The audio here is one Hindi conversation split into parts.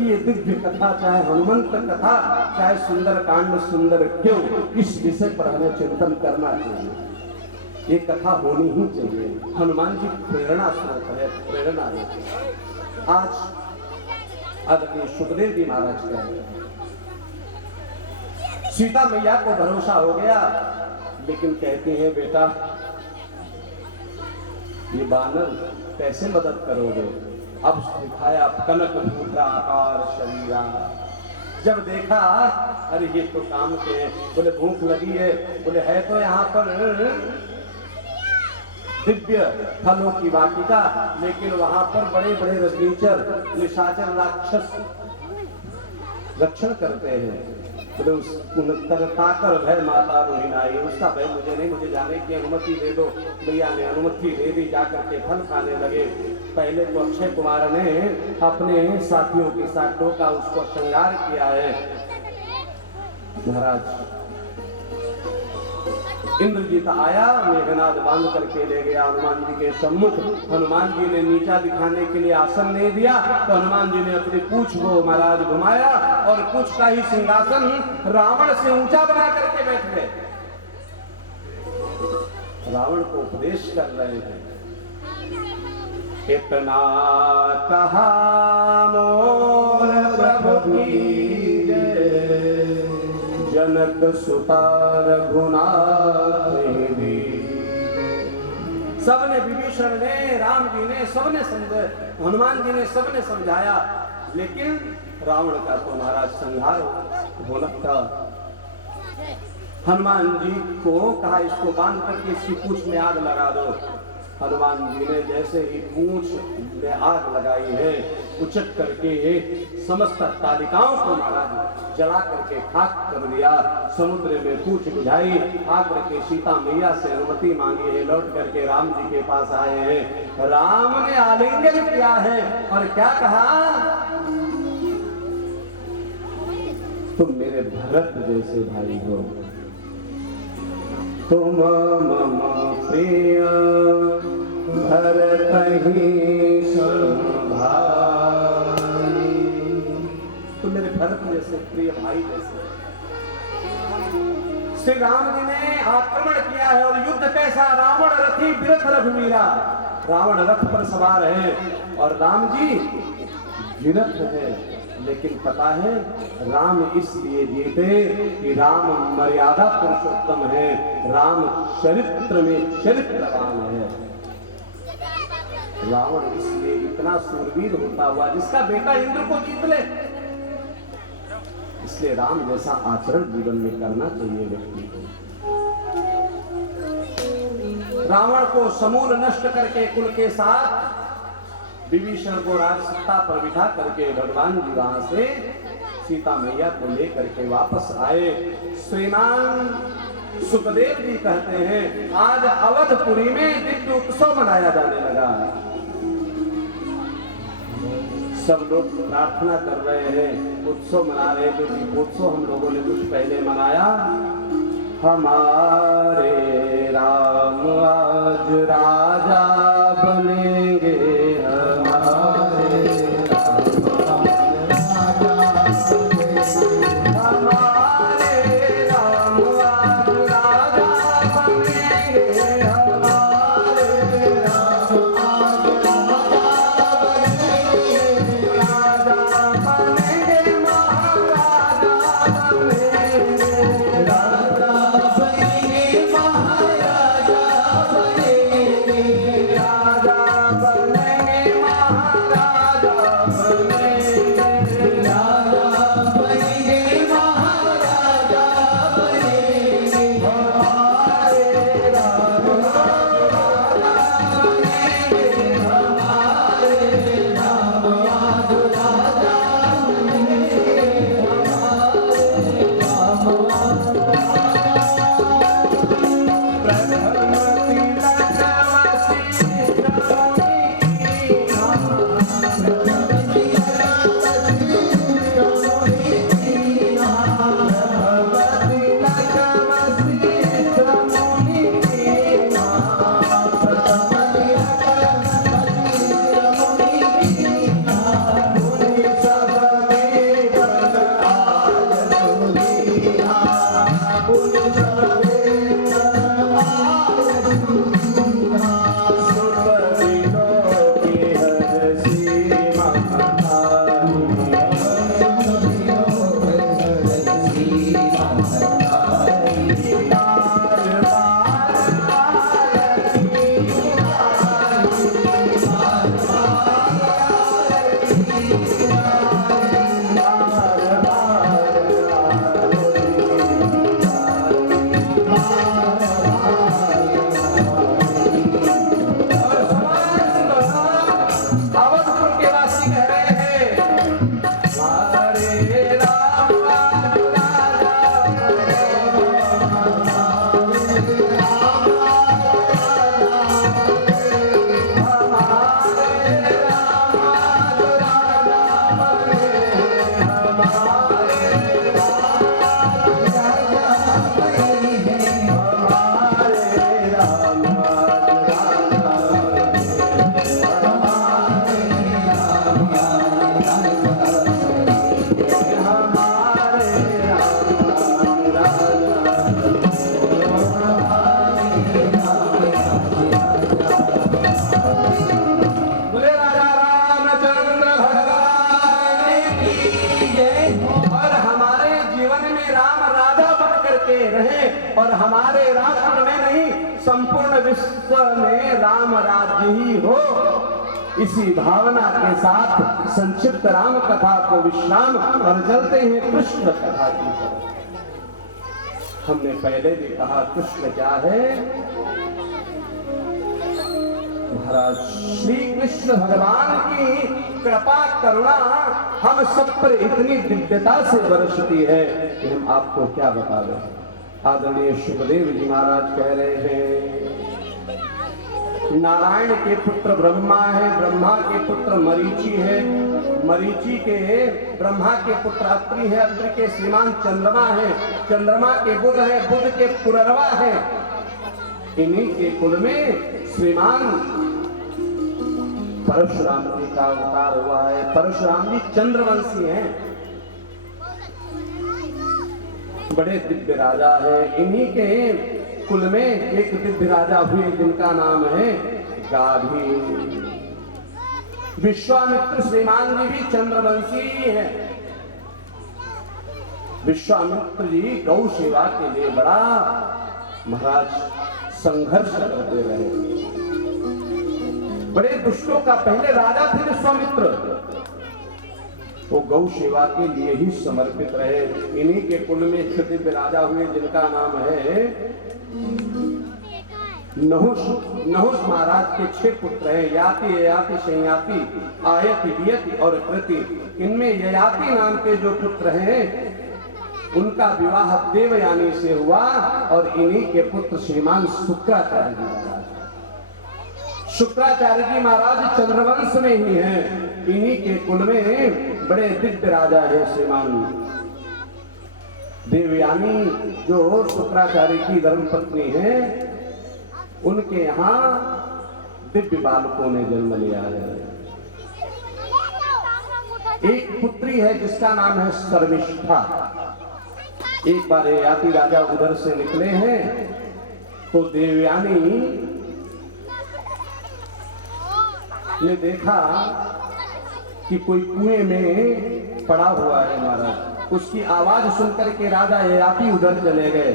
कि ये दिव्य कथा, चाहे हनुमंत कथा, चाहे सुंदर कांड, सुंदर क्यों, इस विषय पर हमें चिंतन करना चाहिए। ये कथा होनी ही चाहिए। हनुमान जी प्रेरणा स्रोत है, प्रेरणा है। आज आदरणीय सुखदेव जी महाराज कह रहे हैं, सीता मैया को भरोसा हो गया, लेकिन कहती है बेटा ये बानर कैसे मदद करोगे। अब दिखाया कनक भूखा आकार शरीरा। जब देखा अरे ये तो काम के, बोले भूख लगी है, बोले है तो यहाँ पर दिव्य फलों की वाटिका, लेकिन वहां पर बड़े बड़े रजनीचर निशाचर राक्षस रक्षण करते हैं। तो उस ताकर भय माता रोहिणाई, उसका भय मुझे नहीं, मुझे जाने की अनुमति दे दो। भैया ने अनुमति दे दी, जाकर के फल खाने लगे। पहले तो अक्षय कुमार ने अपने साथियों के साथ टोका, उसको श्रृंगार किया है। महाराज इंद्रजीत आया, मेघनाद बांध करके ले गया हनुमान जी के सम्मुख। हनुमान जी ने नीचा दिखाने के लिए आसन नहीं दिया, तो हनुमान जी ने अपनी पूंछ को महाराज घुमाया और पूंछ का ही सिंहासन रावण से ऊंचा बना करके बैठ गए। रावण को उपदेश कर रहे हैं, इतना कहा मोर प्रभु की जय, जनक सुता रघुनाथ दी। सबने, विभीषण ने, राम जी ने, सबने समझे, हनुमान जी ने, सबने समझाया, लेकिन रावण का तो महाराज संहार होना था। हनुमान जी को कहा इसको बांध करके इसकी पूंछ में आग लगा दो। हनुमान जी ने जैसे ही पूंछ में आग लगाई है, उचट करके समस्त तालिकाओं को महाराज जला करके खाक कर दिया। समुद्र में पूंछ बुझाई, आकर के सीता मैया से अनुमति मांगी है, लौट करके राम जी के पास आए हैं। राम ने आलिंगन किया है और क्या कहा, तुम मेरे भरत जैसे भाई हो, तुम मम प्रिय भरत ही भाई, तुम मेरे भरत जैसे प्रिय भाई जैसे। श्री राम जी ने आक्रमण किया है और युद्ध कैसा, रावण रथी बिरथ रघुवीरा। रावण रथ पर सवार है और राम जी विरथ है। लेकिन पता है राम इसलिए जीते कि राम मर्यादा पुरुषोत्तम है, राम चरित्र में चरित्रवान है। रावण इसलिए इतना सूरवीर होता हुआ, जिसका बेटा इंद्र को जीत ले, इसलिए राम जैसा आचरण जीवन में करना चाहिए व्यक्ति को। रावण को समूल नष्ट करके कुल के साथ विभीषण को राजसत्ता पर बिठा करके भगवान जी वहां से सीता मैया को लेकर के वापस आए। श्रीमान सुखदेव जी कहते हैं आज अवधपुरी में दिव्य उत्सव मनाया जाने लगा। सब लोग प्रार्थना कर रहे हैं, उत्सव मना रहे हैं। जो दीपोत्सव हम लोगों ने कुछ पहले मनाया, हमारे राम आज राजा बनेंगे, और हमारे राष्ट्र में नहीं संपूर्ण विश्व में राम राज्य ही हो, इसी भावना के साथ संक्षिप्त राम कथा को विश्राम और चलते हैं कृष्ण कथा की तरफ। हमने पहले भी कहा कृष्ण क्या है महाराज, श्री कृष्ण भगवान की कृपा करुणा हम सब पर इतनी दिव्यता से बरसती है कि हम आपको क्या बता दें। आदरणीय सुखदेव जी महाराज कह रहे हैं नारायण के पुत्र ब्रह्मा है, ब्रह्मा के पुत्र मरीचि है, मरीचि के ब्रह्मा के पुत्र अत्रि है, अत्रि के श्रीमान चंद्रमा है, चंद्रमा के बुध है, बुध के पुररवा है। इन्हीं के कुल में श्रीमान परशुराम जी का अवतार हुआ है। परशुराम जी चंद्रवंशी हैं, बड़े दिव्य राजा है। इन्हीं के कुल में एक दिव्य राजा हुए जिनका नाम है गाधी। विश्वामित्र श्रीमान जी भी चंद्रवंशी है। विश्वामित्र जी गौ सेवा के लिए बड़ा महाराज संघर्ष करते रहे। बड़े दुष्टों का पहले राजा थे विश्वामित्र, वो गौ सेवा के लिए ही समर्पित रहे। इन्हीं के कुल में एक दिव्य राजा हुए जिनका नाम है नहुष। नहुष महाराज के 6 पुत्र हैं, याति, ययाति, संयाति, आयति, वियति और कृति। इनमें ययाति नाम के जो पुत्र हैं उनका विवाह देवयानी से हुआ और इन्हीं के पुत्र श्रीमान शुक्राचार्य जी महाराज। शुक्राचार्य जी महाराज चंद्रवंश में ही हैं। इन्हीं के कुल में बड़े दिव्य राजा है श्रीमान देवयानी जो शुक्राचार्य की धर्मपत्नी है, उनके यहाँ दिव्य बालकों ने जन्म लिया है। एक पुत्री है जिसका नाम है शर्मिष्ठा। एक बार ययाति राजा उधर से निकले हैं तो देवयानी ने देखा कि कोई कुएं में पड़ा हुआ है महाराज। उसकी आवाज सुनकर के राजा ययाति उधर चले गए।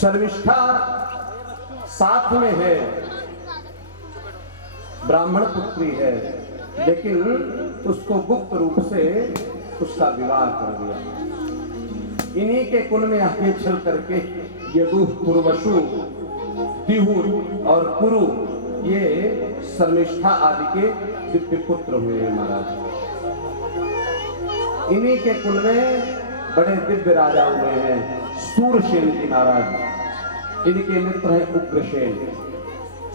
शर्मिष्ठा साथ में है, ब्राह्मण पुत्री है, लेकिन उसको गुप्त रूप से उसका विवाह कर दिया। इन्हीं के कुल में आगे चल करके यदु, पुरवशु, दिहुर और कुरु ये शर्मिष्ठा आदि के दिव्य पुत्र हुए हैं महाराज। इन्हीं के कुल में बड़े दिव्य राजा हुए हैं सूरसेन जी महाराज। इनके मित्र हैं उग्रसेन।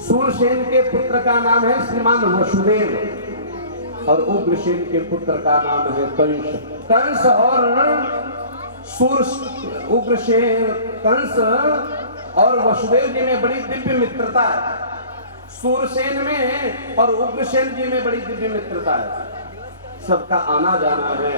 सूरसेन के पुत्र का नाम है श्रीमान वसुदेव और उग्रसेन के पुत्र का नाम है कंस। कंस और उग्रसेन, कंस और वसुदेव जी में बड़ी दिव्य मित्रता है। सूरसेन में और उग्रसेन जी में बड़ी दिव्य मित्रता है। सबका आना जाना है।